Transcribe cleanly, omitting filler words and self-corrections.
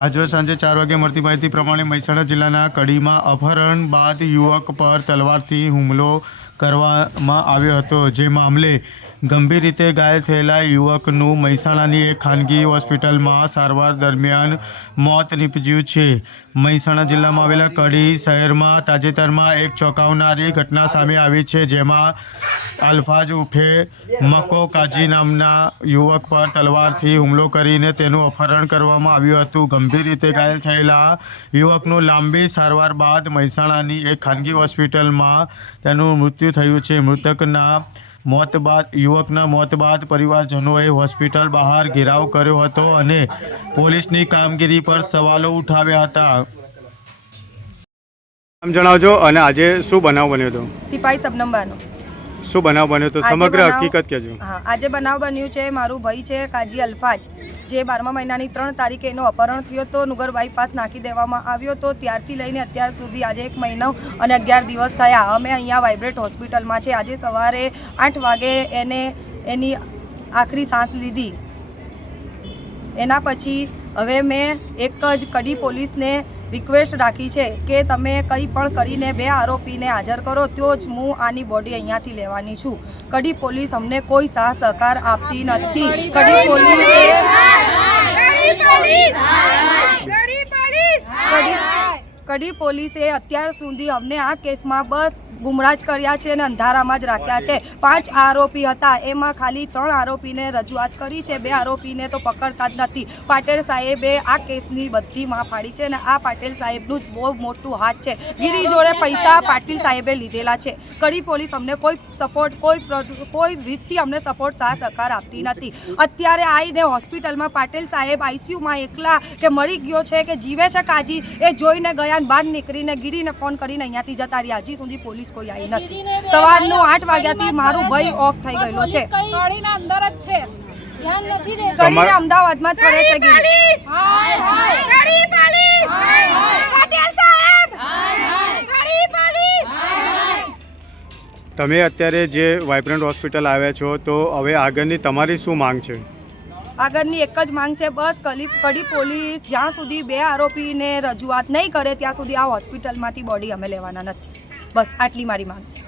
આજે સાંજે 4 વાગે મળતી માહિતી પ્રમાણે મહેસાણા જિલ્લાના કડીમાં અપહરણ બાદ યુવક પર તલવારથી હુમલો કરવામાં આવ્યો હતો, જે મામલે ગંભીર રીતે ઘાયલ થયેલા યુવકનું મહેસાણાની એક ખાનગી હોસ્પિટલમાં સારવાર દરમિયાન મોત નીપજ્યું છે। મહેસાણા જિલ્લામાં આવેલા કડી શહેરમાં તાજેતરમાં એક ચોંકાવનારી ઘટના સામે આવી છે, જેમાં અલ્ફાજ ઉર્ફે મકો કાજી નામના યુવક પર તલવારથી હુમલો કરીને તેનું અપહરણ કરવામાં આવ્યું હતું। ગંભીર રીતે ઘાયલ થયેલા યુવકનું લાંબી સારવાર બાદ મહેસાણાની એક ખાનગી હોસ્પિટલમાં તેનું મૃત્યુ થયું છે। મૃતકના યુવકના મોત બાદ પરિવારજનોએ હોસ્પિટલ બહાર ઘેરાવ કર્યો હતો અને પોલીસની કામગીરી પર સવાલો ઉઠાવ્યા હતા। આમ જણાવજો, અને આજે શું બનાવ બન્યો હતો? સિપાઈ સબનંબરનો શું બનાવ બન્યો હતો? સમગ્ર હકીકત કહેજો। હા, આજે બનાવ બન્યું છે, મારું ભાઈ છે કાજી અલ્ફાજ, જે 12મા મહિનાની 3 તારીખે એનો અપહરણ થયો હતો, નુગર બાયપાસ નાખી દેવામાં આવ્યો હતો। ત્યારથી લઈને અત્યાર સુધી આજે 1 મહિનો અને 11 દિવસ થયા। અમે અહીંયા વાઇબ્રેટ હોસ્પિટલમાં છે। આજે સવારે 8 વાગે એને એની આખરી સાંસ લીધી। એના પછી હવે મેં એક જ કડી પોલીસને રિક્વેસ્ટ રાખી છે કે તમે કંઈ પણ કરીને 2 આરોપીને હાજર કરો, તો જ હું આની બોડી અહીંયાથી લેવાની છું। કડી પોલીસ અમને કોઈ સાથ સહકાર આપતી નથી। કડી પોલીસે અત્યાર સુધી અમને આ કેસમાં બસ ગુમરાજ કર્યા છે અને અંધારામાં જ રાખ્યા છે। 5 આરોપી હતા, એમાં ખાલી 3 આરોપીને રજૂઆત કરી છે, 2 આરોપીને તો પકડતા જ નથી। પાટેલ સાહેબે આ કેસની બધી માં પાડી છે અને આ પાટેલ સાહેબનું જ બહુ મોટું હાથ છે। ગીરી જોડે પૈસા પાટીલ સાહેબે લીધેલા છે। કડી પોલીસ અમને કોઈ સપોર્ટ, કોઈ રીતથી અમને સપોર્ટ સહકાર આપતી નથી। અત્યારે આવીને હોસ્પિટલમાં પાટેલ સાહેબ આઈસીયુમાં એકલા કે મરી ગયો છે કે જીવે છે કાજી, એ જોઈને ગયા, બહાર નીકળીને ગીરીને ફોન કરીને અહીંયાથી જતા રહ્યા। હજી સુધી પોલીસ કોઈ આવી નથી। સવારનું 8 વાગ્યાથી મારું ભાઈ ઓફ થઈ ગયેલો છે। કડીના અંદર જ છે, ધ્યાન નથી દેતું। કડીને અમદાવાદમાં જ ફરે છે ગીરી। કડી પોલીસ, પટેલ સાહેબ, કડી પોલીસ। તમે અત્યારે જે વાઇબ્રન્ટ હોસ્પિટલ આવ્યા છો, તો હવે આગળની તમારી શું માંગ છે? આગળની એક જ માંગ છે, બસ કડી પોલીસ જ્યાં સુધી 2 આરોપીને રજૂઆત નહીં કરે ત્યાં સુધી આ હોસ્પિટલમાંથી બોડી અમે લેવાના નથી। બસ આટલી મારી માંગ છે।